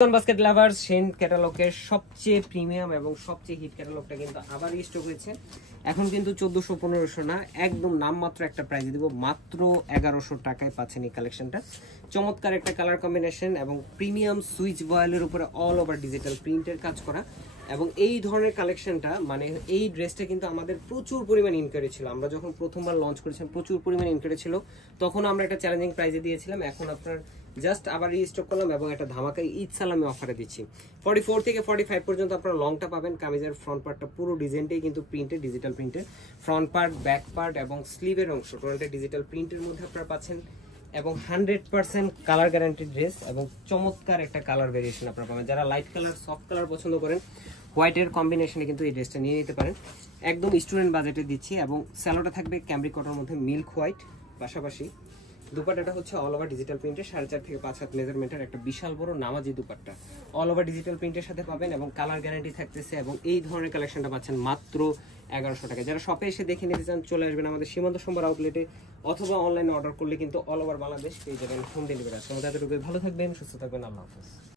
Basket lovers Sen ক্যাটালগের সবচেয়ে premium এবং সবচেয়ে হিট ক্যাটালগটা কিন্তু আবার স্টক হয়েছে। এখন কিন্তু 1400-1500 না, একদম নামমাত্র একটা প্রাইস দিব, মাত্র 1100 টাকায় পাচ্ছেন এই কালেকশনটা। চমৎকার একটা কালার কম্বিনেশন এবং প্রিমিয়াম সুইচ ভয়েলের উপরে অল ওভার ডিজিটাল প্রিন্টের কাজ করা। এবং এই ধরনের কালেকশনটা মানে এই ড্রেসটা কিন্তু আমাদের প্রচুর পরিমাণ ইনকোয়ারি ছিল। আমরা যখন প্রথমবার লঞ্চ করেছিলাম প্রচুর পরিমাণ ইনকোয়ারি ছিল, তখন আমরা একটা চ্যালেঞ্জিং প্রাইসে দিয়েছিলাম। এখন আপনার জাস্ট আবার রিস্টক করলাম এবং একটা ধামাকাই ঈদ সালামি অফারে দিচ্ছি। 44 থেকে 45 পর্যন্ত আপনারা লংটা পাবেন। কামিজের ফ্রন্ট পার্টটা পুরো ডিজাইনটাই কিন্তু printed, digital printed. Front part, back part এবং স্লিভের অংশ টোটালটা ডিজিটাল প্রিন্টের মধ্যে আপনারা পাচ্ছেন এবং 100% কালার গ্যারান্টি ড্রেস এবং চমৎকার একটা কালার ভেরিয়েশন আপনারা পাবেন। যারা লাইট কালার, সফট কালার পছন্দ করেন, হোয়াইটের কম্বিনেশনে কিন্তু এই ড্রেসটা নিয়ে নিতে পারেন। একদম স্টুডেন্ট বাজেটে দিচ্ছি এবং স্যালোটা থাকবে ক্যামব্রিক কটনের মধ্যে মিল্ক হোয়াইট, পাশাপাশি দুপাট্টাটা হচ্ছে অল ওভার ডিজিটাল প্রিন্টের 4.5 থেকে 5 হাত মেজারমেন্টের একটা বিশাল বড় নামাজি দুপাট্টা অল ওভার ডিজিটাল প্রিন্টের সাথে পাবেন এবং কালার গ্যারান্টি থাকতেছে। এবং এই ধরনের কালেকশনটা পাচ্ছেন মাত্র 1100 টাকা। যারা শপে এসে দেখে নিতে চান চলে আসবেন আমাদের সীমান্ত সম্ভার আউটলেটে, অথবা অনলাইনে অর্ডার করলে কিন্তু অল ওভার বাংলাদেশ পেয়ে যাবেন হোম ডেলিভারি। আজকে আমাদের এতটুকু, ভালো থাকবেন, সুস্থ থাকবেন, আল্লাহ হাফেজ।